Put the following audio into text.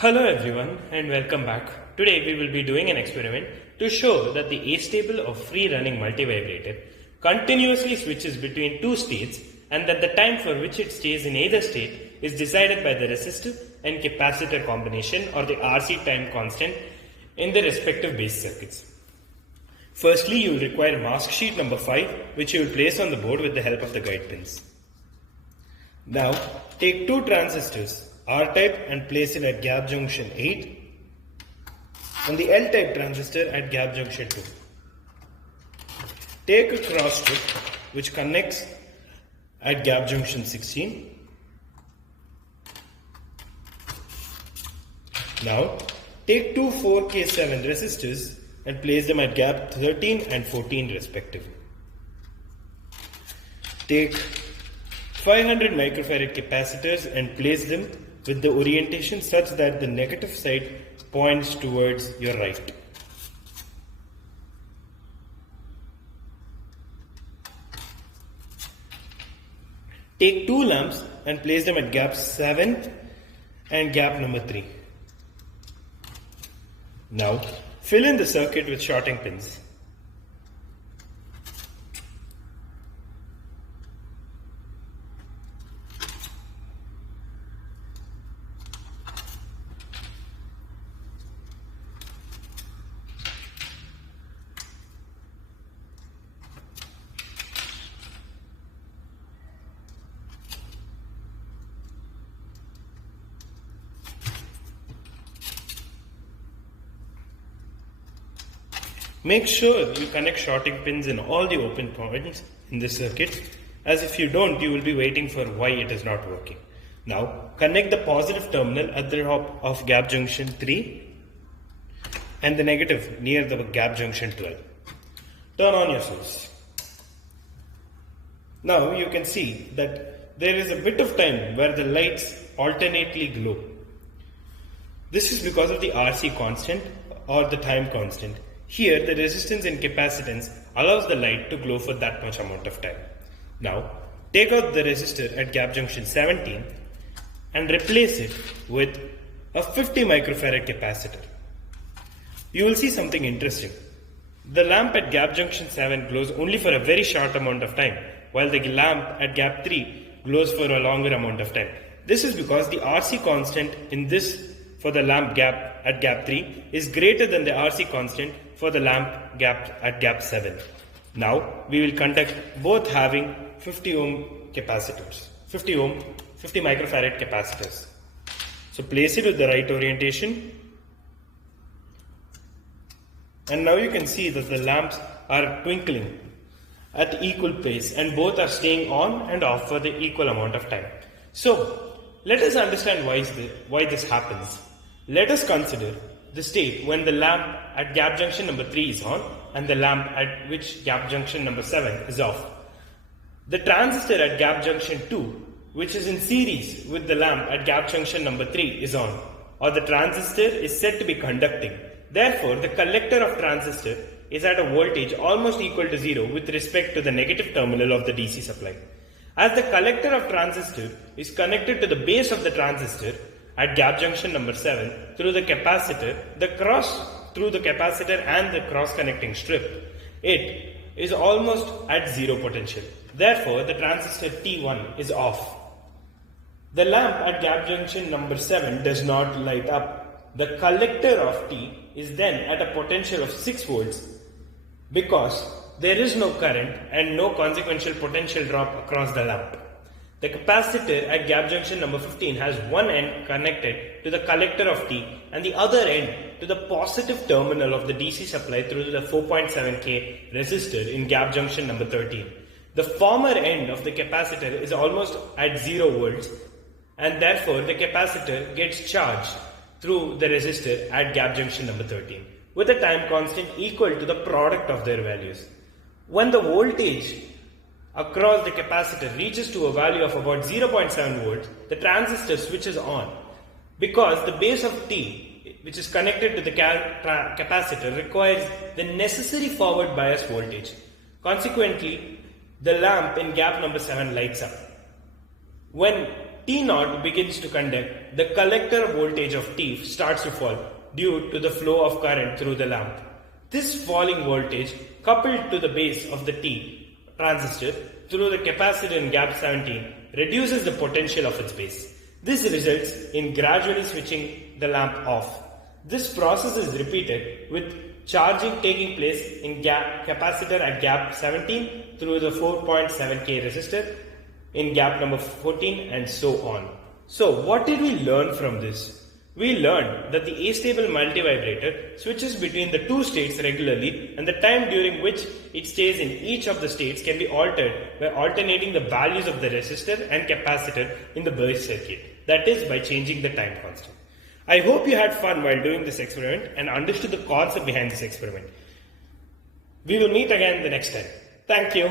Hello everyone and welcome back. Today we will be doing an experiment to show that the Astable of free running multivibrator continuously switches between two states and that the time for which it stays in either state is decided by the resistor and capacitor combination or the RC time constant in the respective base circuits. Firstly, you will require mask sheet number 5 which you will place on the board with the help of the guide pins. Now take two transistors R-type and place it at gap junction 8 and the L-type transistor at gap junction 2. Take a cross strip which connects at gap junction 16. Now take two 4K7 resistors and place them at gap 13 and 14 respectively. Take 500 microfarad capacitors and place them with the orientation such that the negative side points towards your right. Take two lamps and place them at gap 7 and gap number 3. Now fill in the circuit with shorting pins. Make sure you connect shorting pins in all the open points in the circuit, as if you don't, you will be waiting for why it is not working. Now connect the positive terminal at the top of gap junction 3 and the negative near the gap junction 12. Turn on your source. Now you can see that there is a bit of time where the lights alternately glow. This is because of the RC constant or the time constant. Here the resistance and capacitance allows the light to glow for that much amount of time. Now take out the resistor at gap junction 17 and replace it with a 50 microfarad capacitor. You will see something interesting. The lamp at gap junction 7 glows only for a very short amount of time, while the lamp at gap 3 glows for a longer amount of time. This is because the RC constant in this for the lamp gap at gap 3 is greater than the RC constant for the lamp gap at gap 7. Now we will conduct both having 50 ohm capacitors, 50 microfarad capacitors. So place it with the right orientation, and now you can see that the lamps are twinkling at equal pace and both are staying on and off for the equal amount of time. So let us understand why this happens. Let us consider the state when the lamp at gap junction number 3 is on and the lamp at which gap junction number 7 is off. The transistor at gap junction 2, which is in series with the lamp at gap junction number 3, is on, or the transistor is said to be conducting. Therefore, the collector of transistor is at a voltage almost equal to 0 with respect to the negative terminal of the DC supply. As the collector of transistor is connected to the base of the transistor at gap junction number 7 through the capacitor, through the capacitor and the cross connecting strip, it is almost at 0 potential. Therefore, the transistor T1 is off. The lamp at gap junction number 7 does not light up. The collector of T is then at a potential of 6 volts because there is no current and no consequential potential drop across the lamp. The capacitor at gap junction number 15 has one end connected to the collector of T and the other end to the positive terminal of the DC supply through the 4.7K resistor in gap junction number 13. The former end of the capacitor is almost at 0 volts and therefore the capacitor gets charged through the resistor at gap junction number 13 with a time constant equal to the product of their values. When the voltage across the capacitor reaches to a value of about 0.7 volts, the transistor switches on because the base of T, which is connected to the capacitor, requires the necessary forward bias voltage. Consequently, the lamp in gap number 7 lights up. When T0 begins to conduct, the collector voltage of T starts to fall due to the flow of current through the lamp. This falling voltage, coupled to the base of the T transistor through the capacitor in gap 17, reduces the potential of its base. This results in gradually switching the lamp off. This process is repeated with charging taking place in capacitor at gap 17 through the 4.7K resistor in gap number 14 and so on. So what did we learn from this? We learned that the astable multivibrator switches between the two states regularly, and the time during which it stays in each of the states can be altered by alternating the values of the resistor and capacitor in the base circuit, that is by changing the time constant. I hope you had fun while doing this experiment and understood the concept behind this experiment. We will meet again the next time. Thank you.